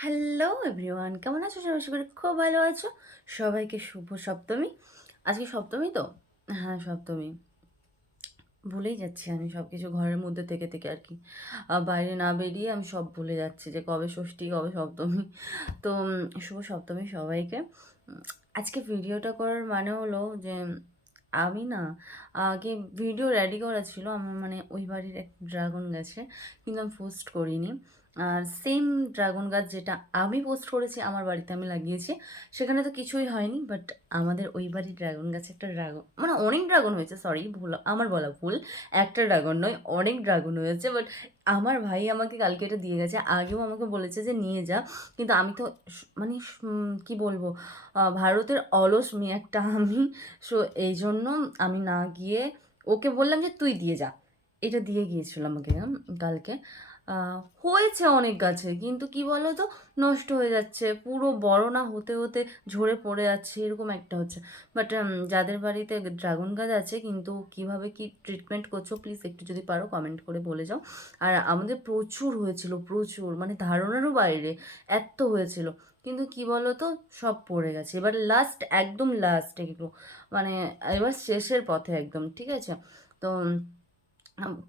Hello everyone, কেমন আছো? সবাই আশা করি খুব ভালো আছো। সবাইকে শুভ সপ্তমী। আজকে সপ্তমী তো? হ্যাঁ, সপ্তমী। ভুলেই যাচ্ছি আমি সব কিছু ঘরের মধ্যে থেকে থেকে আর কি। বাইরে না বেরিয়ে আমি সব ভুলে যাচ্ছি যে কবে ষষ্ঠী, কবে সপ্তমী। তো শুভ সপ্তমী সবাইকে। আজকে ভিডিওটা করার মানে হলো যে আমি না আগে ভিডিও রেডি করা ছিল আমার, মানে ওই বাড়ির এক ড্রাগন গাছে, কিন্তু আমি পোস্ট করিনি। আর সেম ড্রাগন গাছ যেটা আমি পোস্ট করেছি আমার বাড়িতে আমি লাগিয়েছি, সেখানে তো কিছুই হয়নি। বাট আমাদের ওই বাড়ির ড্রাগন গাছে একটা ড্রাগন, মানে অনেক ড্রাগন হয়েছে, সরি ভুল, আমার বলা ভুল। একটা ড্রাগন নয়, অনেক ড্রাগন হয়েছে। বাট আমার ভাই আমাকে কালকে এটা দিয়ে গেছে, আগেও আমাকে বলেছে যে নিয়ে যা। কিন্তু আমি তো মানে কি বলবো, ভারতের অলস মেয়ে একটা আমি। সো এই জন্য আমি না গিয়ে ওকে বললাম যে তুই দিয়ে যা। এটা দিয়ে গিয়েছিল আমাকে কালকে। হয়েছে অনেক গাছে, কিন্তু কি বলো তো, নষ্ট হয়ে যাচ্ছে, পুরো বড় না হতে হতে ঝরে পড়ে যাচ্ছে, এরকম একটা হচ্ছে। বাট যাদের বাড়িতে ড্রাগন গাছ আছে, কিন্তু কিভাবে কি ট্রিটমেন্ট করছো প্লিজ একটু যদি পারো কমেন্ট করে বলে যাও। আর আমাদের প্রচুর হয়েছিল, প্রচুর, মানে ধারণারও বাইরে এত হয়েছিল। কিন্তু কি বলো তো, সব পড়ে গেছে। এবার লাস্ট, একদম লাস্ট একটু, মানে এবার শেষের পথে একদম, ঠিক আছে। তো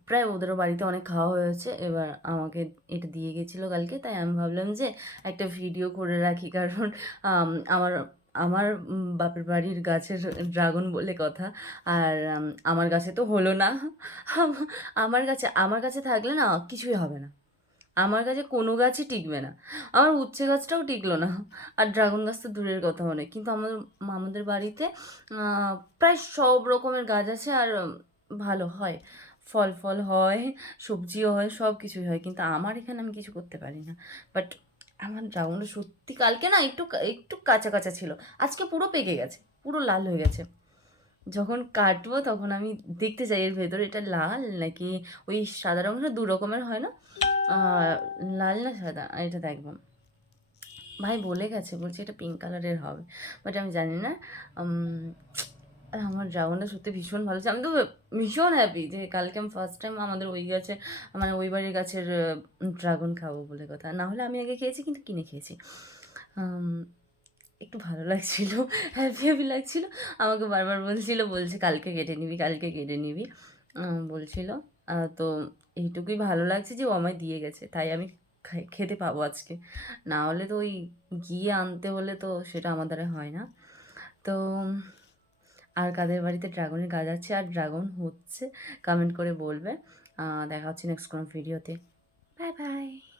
প্রায় ওদেরও বাড়িতে অনেক খাওয়া হয়েছে, এবার আমাকে এটা দিয়ে গেছিলো কালকে, তাই আমি ভাবলাম যে একটা ভিডিও করে রাখি। কারণ আমার আমার বাপের বাড়ির গাছের ড্রাগন বলে কথা। আর আমার গাছে তো হলো না। আমার কাছে থাকলে না কিছুই হবে না। আমার কাছে কোনো গাছই টিকবে না। আমার উচ্ছে গাছটাও টিকলো না। আর ড্রাগন গাছ তো দূরের কথা অনেক। কিন্তু আমাদের বাড়িতে প্রায় সব রকমের গাছ আছে, আর ভালো হয়। ফল ফল হয়, সবজিও হয়, সব কিছুই হয়। কিন্তু আমার এখানে আমি কিছু করতে পারি না। বাট আমার ড্রাগনটা সত্যি কালকে না একটু একটু কাঁচা কাঁচা ছিল। আজকে পুরো পেকে গেছে, পুরো লাল হয়ে গেছে। যখন কাটবো তখন আমি দেখতে চাই এর ভেতরে এটা লাল নাকি ওই সাদা রঙের, দু রকমের হয় না, লাল না সাদা, এটা দেখবো। ভাই বলে গেছে, বলছে এটা পিঙ্ক কালারের হবে, বাট আমি জানি না। আর আমার ড্রাগনটা সত্যি ভীষণ ভালো ছিল। আমি তো ভীষণ হ্যাপি যে কালকে আমি ফার্স্ট টাইম আমাদের ওই গাছে, মানে ওই বাড়ির গাছের ড্রাগন খাবো বলে কথা। না হলে আমি আগে খেয়েছি, কিন্তু কিনে খেয়েছি। আম, একটু ভালো লাগছিল, হ্যাপি হ্যাপি লাগছিল। আমাকে বারবার বলছে কালকে কেটে নিবি, কালকে কেটে নিবি বলছিল। তো এইটুকুই ভালো লাগছে যে ও আমায় দিয়ে গেছে, তাই আমি খেতে পাবো আজকে। না হলে তো ওই গিয়ে আনতে হলে তো সেটা আমার দ্বারা হয় না। তো আর কাদের বাড়িতে ড্রাগনের গাছ আছে আর ড্রাগন হচ্ছে, কমেন্ট করে বলবে। দেখা হচ্ছে নেক্সট কোনো ভিডিওতে। Bye bye.